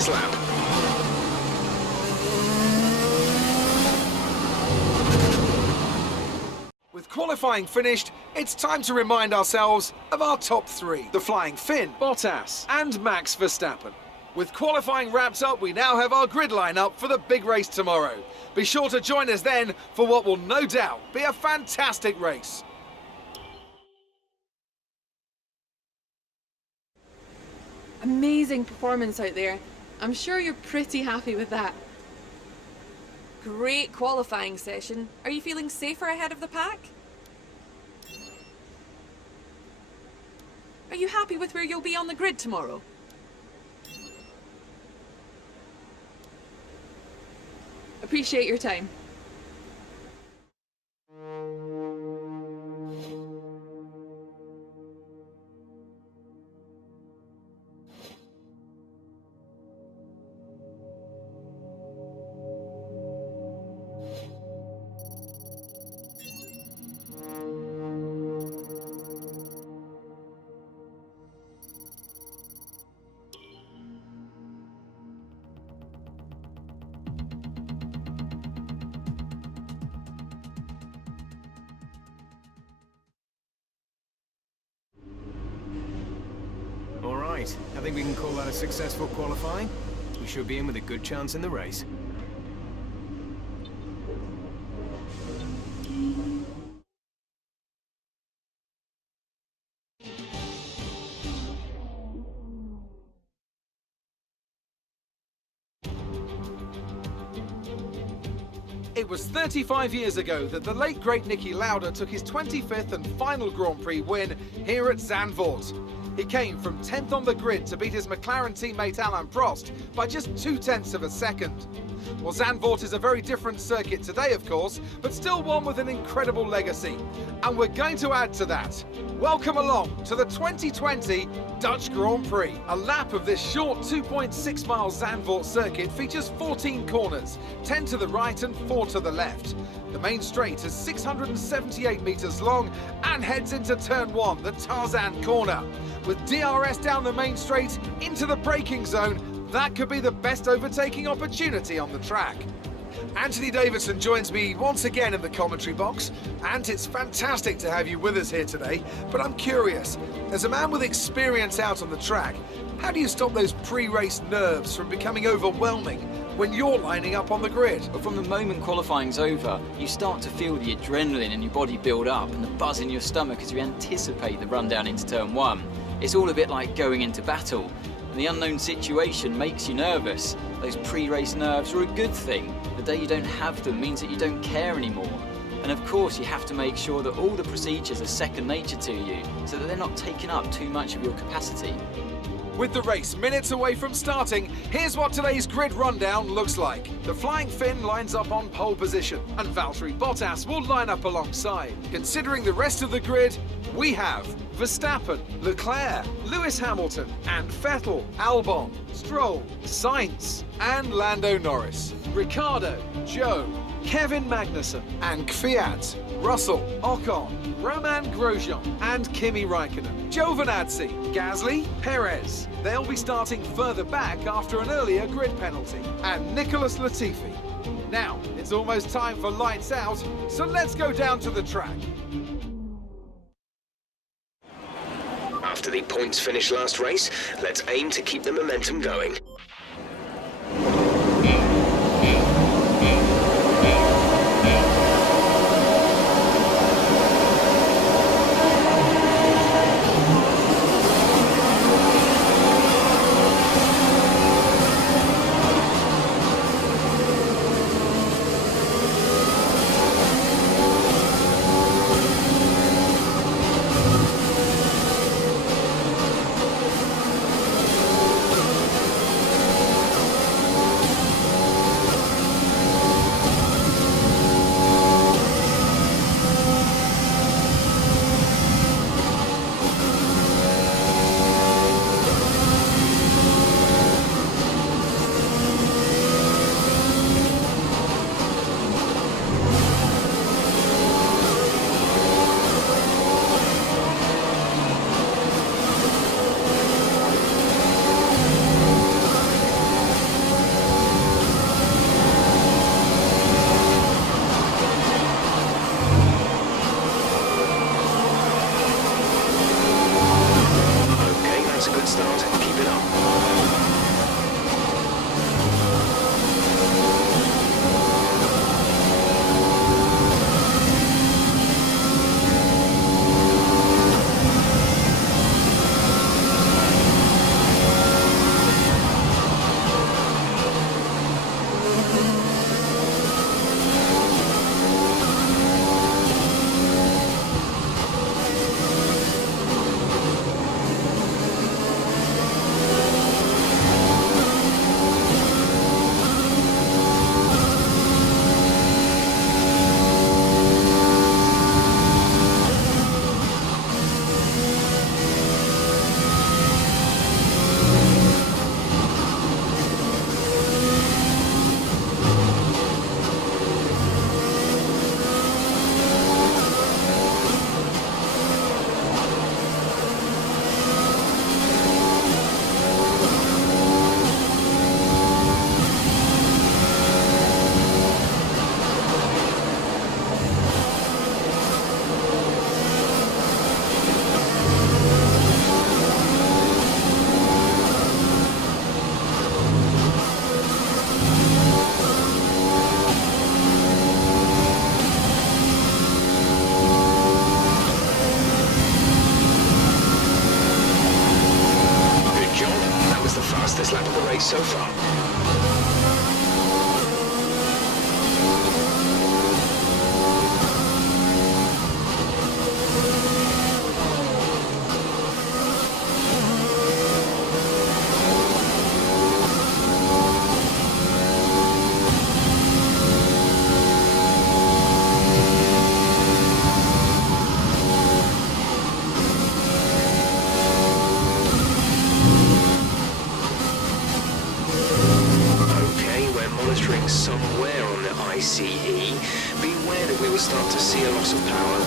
this lap. With qualifying finished, it's time to remind ourselves of our top three. The Flying Finn, Bottas and Max Verstappen. With qualifying wrapped up, we now have our grid lineup for the big race tomorrow. Be sure to join us then for what will no doubt be a fantastic race. Amazing performance out there. I'm sure you're pretty happy with that. Great qualifying session. Are you feeling safer ahead of the pack? Are you happy with where you'll be on the grid tomorrow? Appreciate your time. Alright, I think we can call that a successful qualifying. We should be in with a good chance in the race. It was 35 years ago that the late great Niki Lauda took his 25th and final Grand Prix win here at Zandvoort. He came from 10th on the grid to beat his McLaren teammate Alain Prost by just 0.2 of a second. Well, Zandvoort is a very different circuit today, of course, but still one with an incredible legacy. And we're going to add to that. Welcome along to the 2020 Dutch Grand Prix. A lap of this short 2.6 mile Zandvoort circuit features 14 corners, 10 to the right and 4 to the left. The main straight is 678 metres long and heads into turn 1, the Tarzan corner. With DRS down the main straight into the braking zone, that could be the best overtaking opportunity on the track. Anthony Davidson joins me once again in the commentary box, and it's fantastic to have you with us here today. But I'm curious, as a man with experience out on the track, how do you stop those pre-race nerves from becoming overwhelming when you're lining up on the grid? But from the moment qualifying's over, you start to feel the adrenaline in your body build up and the buzz in your stomach as you anticipate the run down into turn 1. It's all a bit like going into battle. And the unknown situation makes you nervous. Those pre-race nerves are a good thing. The day you don't have them means that you don't care anymore. And of course, you have to make sure that all the procedures are second nature to you, so that they're not taking up too much of your capacity. With the race minutes away from starting, here's what today's grid rundown looks like. The Flying Finn lines up on pole position, and Valtteri Bottas will line up alongside. Considering the rest of the grid, we have Verstappen, Leclerc, Lewis Hamilton and Vettel, Albon, Stroll, Sainz and Lando Norris, Ricciardo, Zhou, Kevin Magnussen and Kvyat, Russell, Ocon, Roman Grosjean and Kimi Raikkonen, Giovinazzi, Gasly, Perez. They'll be starting further back after an earlier grid penalty, and Nicholas Latifi. Now, it's almost time for lights out, so let's go down to the track. After the points finish last race, let's aim to keep the momentum going. race so far. Monitoring somewhere on the ICE. Beware that we will start to see a loss of power.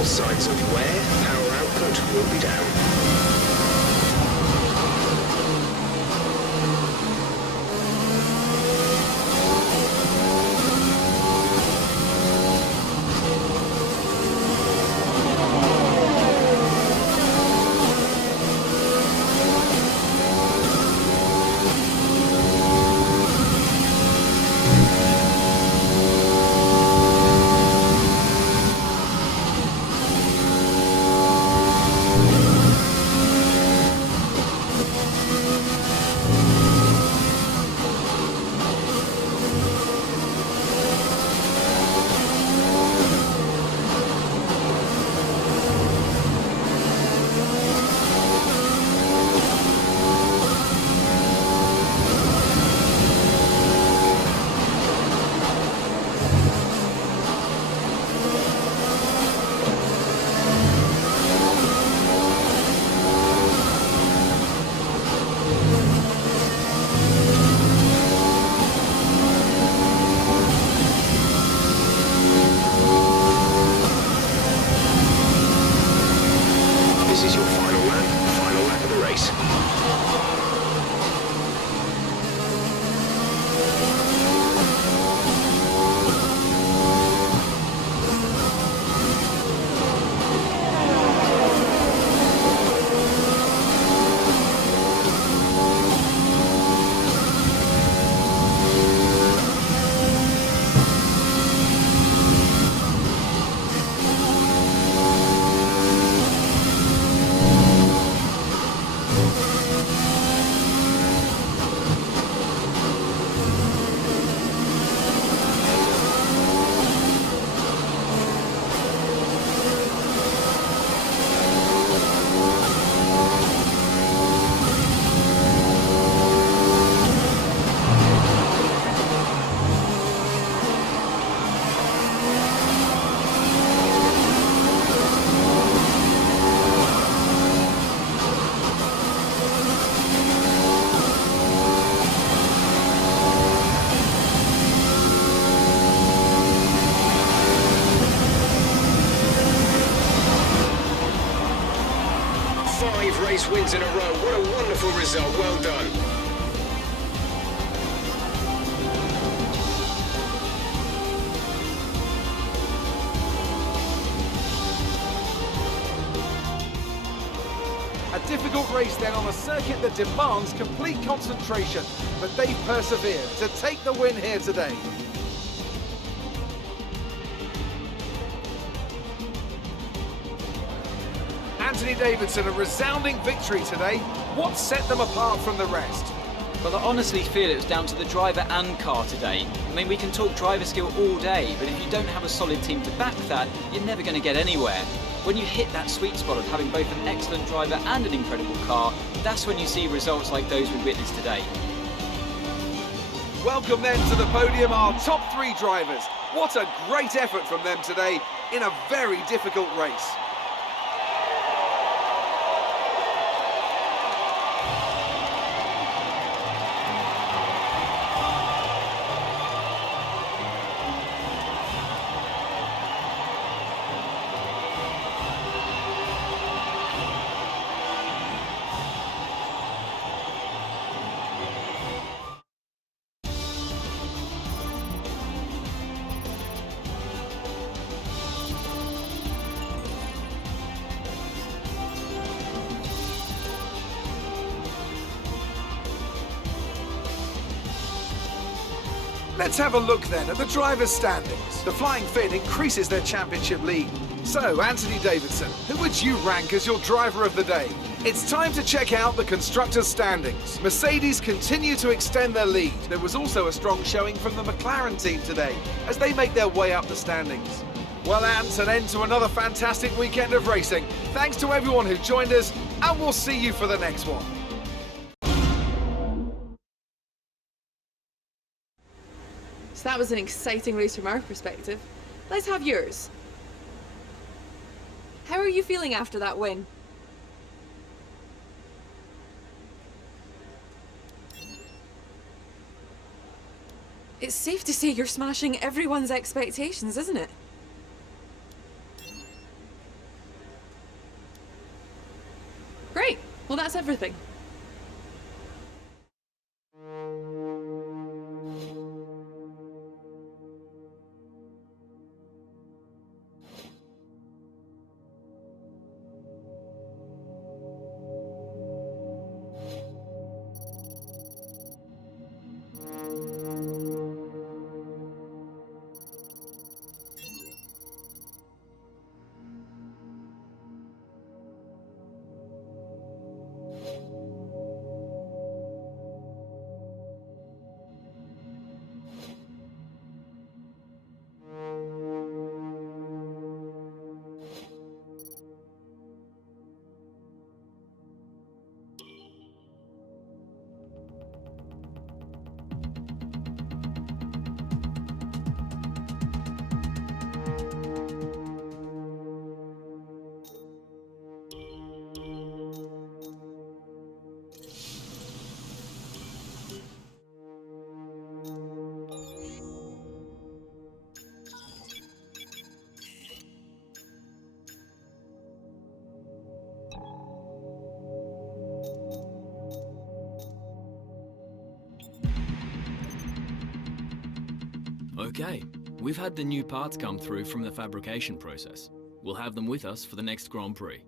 Signs of wear, power output will be down. This is your final lap of the race. Race wins in a row. What a wonderful result. Well done. A difficult race then on a circuit that demands complete concentration, but they've persevered to take the win here today. Anthony Davidson, a resounding victory today. What set them apart from the rest? Well, I honestly feel it was down to the driver and car today. I mean, we can talk driver skill all day, but if you don't have a solid team to back that, you're never going to get anywhere. When you hit that sweet spot of having both an excellent driver and an incredible car, that's when you see results like those we witnessed today. Welcome then to the podium, our top three drivers. What a great effort from them today in a very difficult race. Let's have a look then at the drivers' standings. The Flying Finn increases their championship lead. So, Anthony Davidson, who would you rank as your driver of the day? It's time to check out the constructors' standings. Mercedes continue to extend their lead. There was also a strong showing from the McLaren team today as they make their way up the standings. Well, Ant, an end to another fantastic weekend of racing. Thanks to everyone who joined us, and we'll see you for the next one. So that was an exciting race from our perspective. Let's have yours. How are you feeling after that win? It's safe to say you're smashing everyone's expectations, isn't it? Great. Well, that's everything. Okay, we've had the new parts come through from the fabrication process. We'll have them with us for the next Grand Prix.